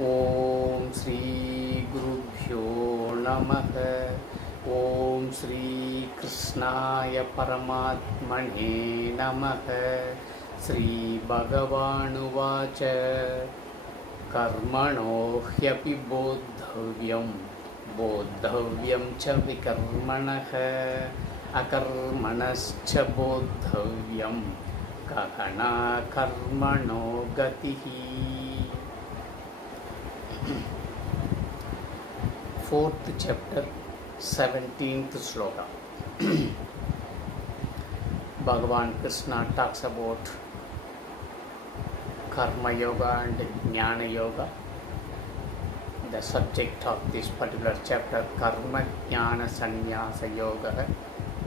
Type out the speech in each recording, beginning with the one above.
ओम श्री गुरुभ्यो नमः। ओम श्री कृष्णाय परमात्मने नमः। श्री भगवानुवाच कर्मणो ह्यपि बोद्धव्यं च विकर्मणः अकर्मणश्च बोद्धव्यं गहना कर्मणो गतिः। Fourth chapter, 17th sloka. Bhagavan Krishna talks about karma yoga and jnana yoga. The subject of this particular chapter, karma jnana sannyasa yoga.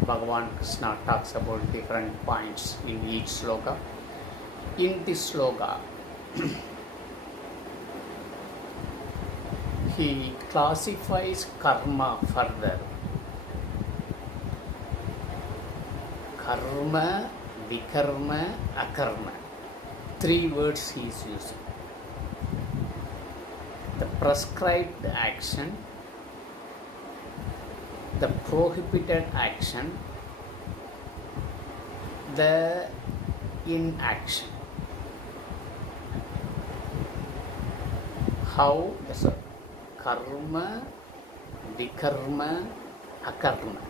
Bhagavan Krishna talks about different points in each sloka. In this sloka he classifies karma further. Karma, vikarma, akarma. Three words he is using. The prescribed action, the prohibited action, the inaction. How the karma, vikarma, akarma.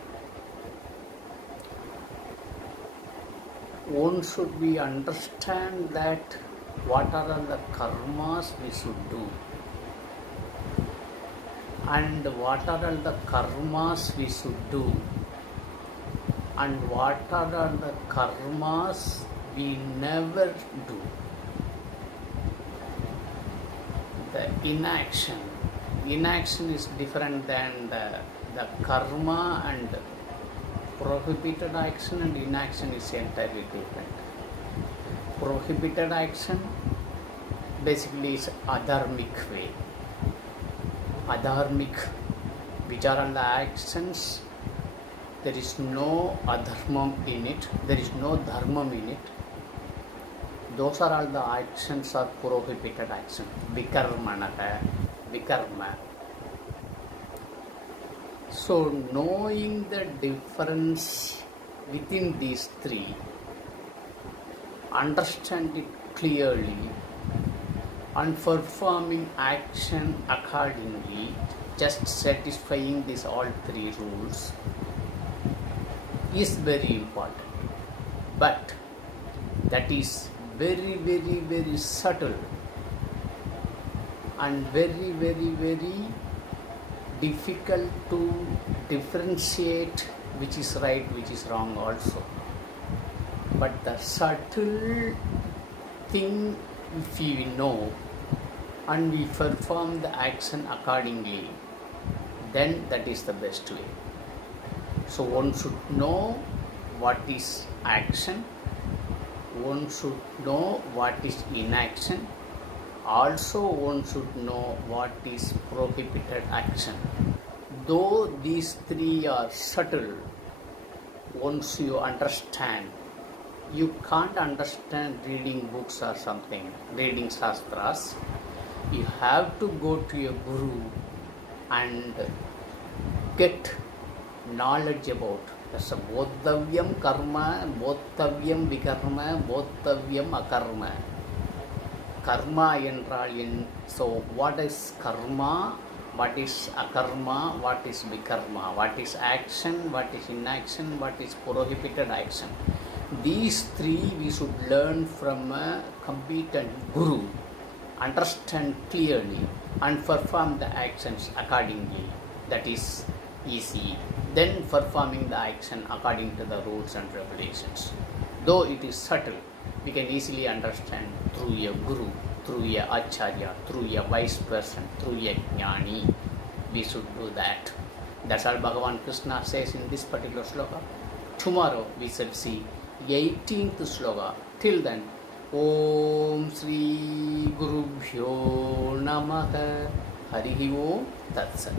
One should be understand that what are all the karmas we should do and what are all the karmas we should do and what are all the karmas we never do. The inaction is different than the karma, and prohibited action and inaction is entirely different. Prohibited action basically is adharmic way. Adharmic, which are all the actions, there is no adharmam in it, there is no dharmam in it. Those are all the actions are prohibited action. Vikarmanaha, vikarma. So knowing the difference within these three, understand it clearly and performing action accordingly, just satisfying these all three rules is very important. But that is very, very, very subtle and very, very, very difficult to differentiate which is right, which is wrong also. But the subtle thing, if we know and we perform the action accordingly, then that is the best way. So one should know what is action, one should know what is inaction, also one should know what is prohibited action. Though these three are subtle, once you understand, you can't understand reading books or something, reading shastras. You have to go to a guru and get knowledge about bodhavyam karma, bodhavyam vikarma, bodhavyam akarma. Karma என்றால் so what is karma, what is akarma, what is vikarma, what is action, what is inaction, what is prohibited action. These three we should learn from a competent guru, understand clearly and perform the actions accordingly. That is easy. Then performing the action according to the rules and regulations. Though it is subtle, we can easily understand through a guru, through a acharya, through a wise person, through a jnani. We should do that. That's all Bhagavan Krishna says in this particular sloka. Tomorrow we shall see 18th sloka. Till then, Om Shri Gurubhyo Namaha. Harihi Om Tat Sat.